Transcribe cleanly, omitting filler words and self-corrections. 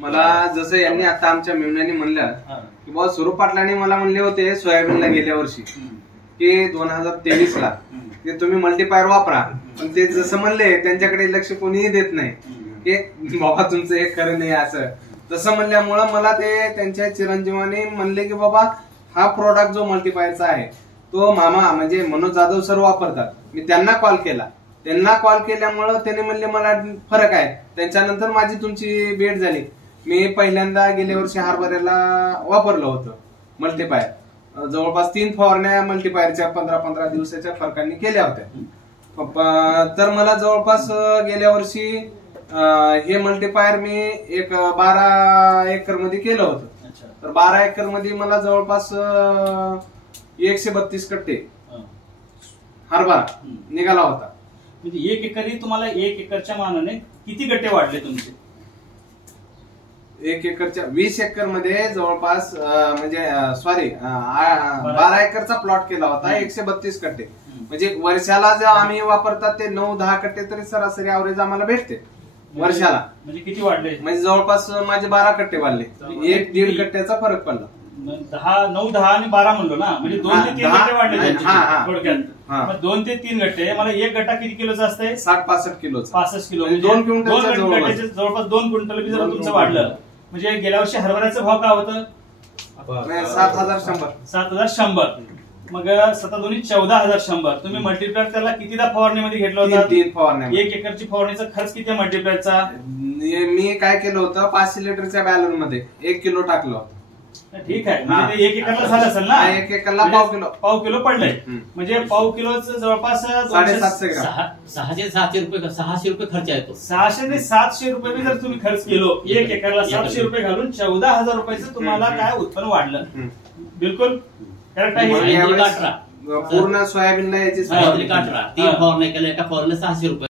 मला जसं यांनी आता आमच्या मेमण्याने म्हणलं की बाबा स्वरूप पाटलांनी मला म्हणले होते सोयाबीनला गेल्या वर्षी की 2023 ला ते तुम्ही मल्टीपायर वापरा, पण ते जसं म्हणले त्यांच्याकडे लक्ष कोणीही देत नाही की बाबा तुमचं हे खरं नाही असं तसं म्हणल्यामुळं मला ते त्यांच्या चिरंजीवाने म्हणले की बाबा हा प्रोडक्ट जो मल्टीपायरचा आहे तो मामा म्हणजे मनोज जाधव सर वापरतात. मी त्यांना कॉल केला, त्यांना कॉल केल्यामुळं त्यांनी म्हणले मला फरक आहे. त्यांच्यानंतर माझी तुमची भेट झाली. मी पहिल्यांदा गेल्या वर्षी हरभऱ्याला वापरलं होतं मल्टीपायर. जवळपास 3 फवारण्या मल्टीपायरच्या 15-15 दिवसाच्या फरकांनी केल्या होत्या. तर मला जवळपास गेल्या वर्षी हे मल्टीपायर मी एक 12 एकर मध्ये केलं होतं. तर 12 एकर मध्ये मला जवळपास 132 कट्टे हरभरा निघाला होता. म्हणजे 1 एकरी तुम्हाला 1 एकरच्या मानाने किती गट्टे वाढले तुमचे? 1 एकरच्या 20 एकर मध्ये जवळपास म्हणजे सॉरी 12 एकरचा प्लॉट केला होता 132 कट्टे. म्हणजे वर्षाला जे आम्ही वापरतात ते 9-10 कट्टे तरी सरासरी ऍव्हरेज आम्हाला भेटते वर्षाला. म्हणजे किती वाढले? म्हणजे जवळपास माझे 12 कट्टे वाढले. 1-1.5 कट्ट्याचा फरक पडला. 9, 10 आणि 12 म्हणलो ना, म्हणजे 2 ते 3 गट्टे वाढले थोडक्यात. 2 ते 3 गट्टे. मला एक गट्टा किती किलोचा असते? 60-65 किलो. 65 किलो. 2 क्विंटलच्या जवळपास 2 क्विंटल बी जर तुमचं वाढलं. म्हणजे गेल्या वर्षी हरभऱ्याचा भाव काय होतं? 7,100. 7,100. मग 7×2 14,100. तुम्ही मल्टीप्लायर त्याला कितीदा फवारणीमध्ये घेतलं होतं? 3 फवारण्या. 1 एकरची फवारणीचा खर्च किती आहे मल्टीप्लायरचा? मी काय केलं होतं 500 लिटरच्या बॅलर मध्ये 1 किलो टाकलं होतं. ठीक आहे. म्हणजे ते 1 एकरला झालं असेल ना? 1 एकरला पाव किलो पडलंय. म्हणजे पाव किलोचं जवळपास 750 ग्राम. 600-700 रुपये 600 रुपये खर्च येतो. 600 ते 700 रुपये जर तुम्ही खर्च केलो 1 एकरला 700 रुपये घालून 14,000 रुपयाचं तुम्हाला काय उत्पन्न वाढलं. बिलकुल करेक्ट आहे. पूर्ण सोयाबीनला याची 3 फवारण्या केल्या, एका फवारण्या 600 रुपये.